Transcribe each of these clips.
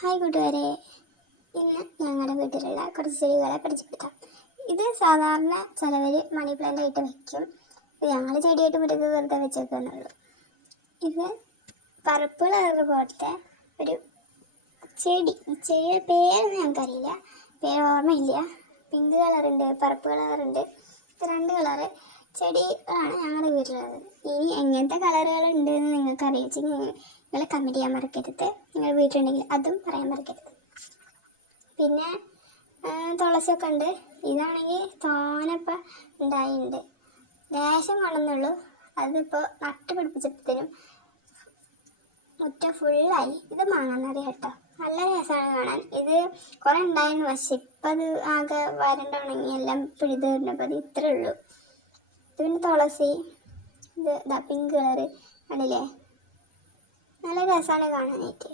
Hi കൂട്ടുകാരെ, ഇന്ന് ഞങ്ങളുടെ വീട്ടിലുള്ള കുറച്ച് ചെടികളെ പരിചയപ്പെടുത്താം. ഇത് സാധാരണ ചിലവർ മണി പ്ലാന്റ് ആയിട്ട് വയ്ക്കും. ഇത് ഞങ്ങൾ ചെടിയായിട്ട് മുറ്റത്ത് വെറുതെ വെച്ചേക്കുന്നുള്ളൂ. ഇത് പർപ്പിൾ കളർ പോലത്തെ ഒരു ചെടി. ഈ ചെടിയുടെ പേരൊന്നും ഞങ്ങൾക്കറിയില്ല, പേര് ഓർമ്മയില്ല. പിങ്ക് കളറുണ്ട്, പർപ്പിൾ കളറുണ്ട്. ഇത് രണ്ട് കളറ് ചെടികളാണ് ഞങ്ങളുടെ വീട്ടിലുള്ളത്. ഇനി എങ്ങനത്തെ കളറുകൾ ഉണ്ട് എന്ന് നിങ്ങൾക്ക് അറിയിച്ചെങ്കിൽ നിങ്ങൾ കമൻറ്റ് ചെയ്യാൻ മറക്കരുത്. നിങ്ങൾ വീട്ടിലുണ്ടെങ്കിൽ അതും പറയാൻ മറക്കരുത്. പിന്നെ തുളസിയൊക്കെ ഉണ്ട്. ഇതാണെങ്കിൽ തോനപ്പം ഉണ്ടായിട്ടുണ്ട്. ലേശം കൊണ്ടുവന്നുള്ളൂ. അതിപ്പോൾ നട്ട് പിടിപ്പിച്ചപ്പോഴത്തേനും മുറ്റം ഫുള്ളായി. ഇത് മാങ്ങാന്നറി കേട്ടോ, നല്ല രസമാണ് കാണാൻ. ഇത് കുറേ ഉണ്ടായിരുന്നു, പക്ഷെ ഇപ്പം അത് ആകെ വരണ്ട ഉണങ്ങി എല്ലാം പിഴുത് വരുന്നപ്പോൾ അത് ഇത്രേ ഉള്ളൂ. ഇത് പിന്നെ തുളസി, ഇത് ഇതാ പിങ്ക് കളറ് കണ്ടില്ലേ, നല്ല രസമാണ് കാണാനായിട്ട്.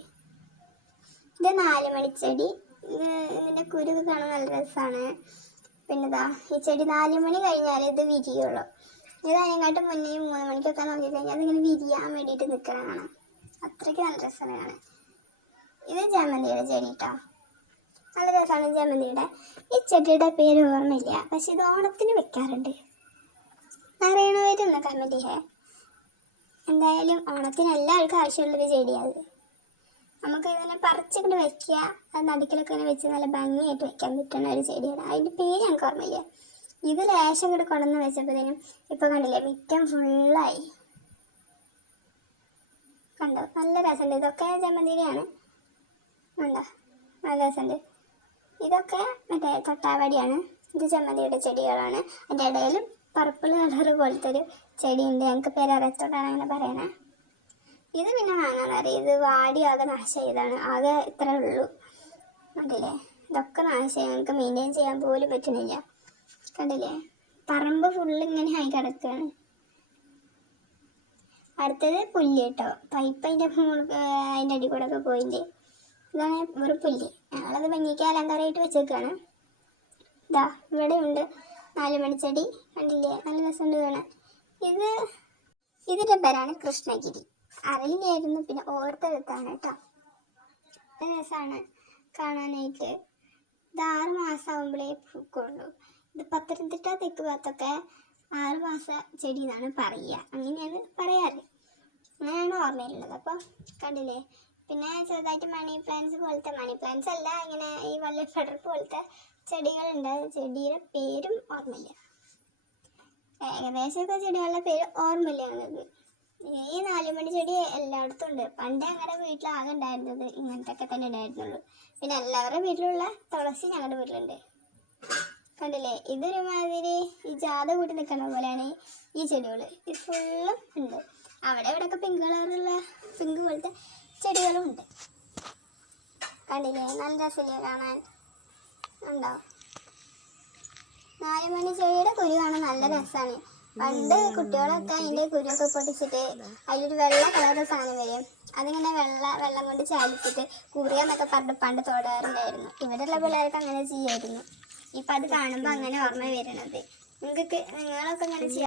ഇത് 4 മണിച്ചെടി. ഇതിൻ്റെ കുരുക്ക് കാണാൻ നല്ല രസമാണ്. പിന്നെ ഇതാ ഈ ചെടി 4 മണി കഴിഞ്ഞാൽ ഇത് വിരിയുള്ളൂ. ഇത് അതിനെക്കാട്ടും മുന്നേ 3 മണിക്കൊക്കെ നോക്കിക്കഴിഞ്ഞാൽ അതിങ്ങനെ വിരിയാൻ വേണ്ടിയിട്ട് നിൽക്കണം കാണാം. അത്രയ്ക്ക് നല്ല രസമാണ് കാണാൻ. ഇത് ജമന്തിയുടെ ചെടി കേട്ടോ, നല്ല രസമാണ് ജമന്തിയുടെ. ഈ ചെടിയുടെ പേര് ഓർമ്മയില്ല, പക്ഷെ ഇത് ഓണത്തിന് വെക്കാറുണ്ട്. അറിയണവരൊന്ന് കമൻറ്റ് ചെയ്യേ. എന്തായാലും ഓണത്തിന് എല്ലാവർക്കും ആവശ്യമുള്ളൊരു ചെടിയാണ്. നമുക്ക് ഇതിനെ പറിച്ചിട്ട് വെക്കുക, അത് നടുക്കിലൊക്കെ ഇങ്ങനെ വെച്ച് നല്ല ഭംഗിയായിട്ട് വെക്കാൻ പറ്റുന്ന ഒരു ചെടിയാണ്. അതിൻ്റെ പേര് ഞങ്ങൾക്ക് ഓർമ്മയില്ല. ഇത് ലേശം കൂടെ കൊണ്ടുവന്ന് വെച്ചപ്പോഴത്തേനും ഇപ്പോൾ കണ്ടില്ലേ, മുറ്റം ഫുള്ളായി. കണ്ടോ, നല്ല രസമുണ്ട്. ഇതൊക്കെ ജമന്തിരിയാണ്, കണ്ടോ, നല്ല രസമുണ്ട്. ഇതൊക്കെ മറ്റേ തൊട്ടാവാടിയാണ്. ഇത് ജമന്തിയുടെ ചെടികളാണ്. അതിൻ്റെ ഇടയിലും പർപ്പിൾ കളർ പോലത്തെ ഒരു ചെടിയുണ്ട്, ഞങ്ങൾക്ക് പേര് അറിയത്തോടാണ് അങ്ങനെ പറയണേ. ഇത് പിന്നെ വാങ്ങാൻ ഇത് വാടി ആകെ നാശമായതാണ്. ആകെ ഇത്രേ ഉള്ളൂ. കണ്ടില്ലേ, ഇതൊക്കെ നാശമായി, ഞങ്ങൾക്ക് മെയിൻറ്റെയിൻ ചെയ്യാൻ പോലും പറ്റുന്നില്ല. കണ്ടില്ലേ, പറമ്പ് ഫുള്ള് ഇങ്ങനെ ആയി കിടക്കുകയാണ്. അടുത്തത് പുല്ല് കേട്ടോ, പൈപ്പ് അതിൻ്റെ അടി കൂടെ ഒക്കെ പോയില്ലേ. ഇതാണ് വെറും പുല്ല്. ഞങ്ങളത് ഭംഗിക്ക് അലങ്കാരമായിട്ട് വെച്ചേക്കാണ്. ഇതാ ഇവിടെ ഉണ്ട് 4 മണിച്ചെടി, കണ്ടില്ലേ, നല്ല രസമുണ്ട് കാണാൻ. ഇതിൻ്റെ പേരാണ് കൃഷ്ണഗിരി. അറിയില്ലായിരുന്നു, പിന്നെ ഓർത്തെടുത്താണ് കേട്ടോ. രസമാണ് കാണാനായിട്ട്. ഇത് 6 മാസം ആകുമ്പോഴേ പൂക്കുള്ളൂ. ഇത് പത്തനംതിട്ട തെക്ക് ഭാഗത്തൊക്കെ 6 മാസ ചെടി എന്നാണ് പറയുക, അങ്ങനെയാണ് പറയാറ്, അങ്ങനെയാണ് ഓർമ്മയിലുള്ളത്. അപ്പോൾ കണ്ടില്ലേ, പിന്നെ ചെറുതായിട്ട് മണി പ്ലാന്റ്സ് പോലത്തെ, മണി പ്ലാന്റ്സ് അല്ല, ഇങ്ങനെ ഈ വള്ളി ഫ്ലവർ പോലത്തെ ചെടികളുണ്ട്. ചെടിയുടെ പേരും ഓർമ്മയില്ല, ഏകദേശമൊക്കെ ചെടികളുടെ പേര് ഓർമ്മയില്ല ഞങ്ങൾക്ക്. ഈ 4 മണി ചെടി എല്ലായിടത്തും ഉണ്ട്. പണ്ട് ഞങ്ങളുടെ വീട്ടിലാകെ ഉണ്ടായിരുന്നത് ഇങ്ങനത്തെ ഒക്കെ തന്നെ ഉണ്ടായിരുന്നുള്ളൂ. പിന്നെ എല്ലാവരുടെ വീട്ടിലുള്ള തുളസി ഞങ്ങളുടെ വീട്ടിലുണ്ട്. കണ്ടില്ലേ, ഇതൊരു മാതിരി ഈ ജാത കൂട്ടി നിൽക്കുന്ന പോലെയാണ് ഈ ചെടികൾ. ഇത് ഫുള്ളും ഉണ്ട്. അവിടെ ഇവിടെയൊക്കെ പിങ്ക് കളറുള്ള പിങ്ക് പോലത്തെ ചെടികളും ഉണ്ട്. കണ്ടില്ലേ, നല്ല രസമില്ലേ കാണാൻ, ഉണ്ടോ. 4 മണി ചെടിയുടെ കുരു കാണാൻ നല്ല രസമാണ്. പണ്ട് കുട്ടികളൊക്കെ അതിൻ്റെ കുരുവൊക്കെ പൊട്ടിച്ചിട്ട് അതിലൊരു വെള്ള കളർ സാധനം വരും, അതിങ്ങനെ വെള്ളം കൊണ്ട് ചാലിച്ചിട്ട് കുറിയാന്നൊക്കെ പറഞ്ഞിട്ട് പണ്ട് തൊടാറുണ്ടായിരുന്നു. ഇവിടെയുള്ള പിള്ളേർക്ക് അങ്ങനെ ചെയ്യായിരുന്നു. ഇപ്പം അത് കാണുമ്പോൾ അങ്ങനെ ഓർമ്മ വരുന്നത്. നിങ്ങളൊക്കെ അങ്ങനെ ചെയ്യാം.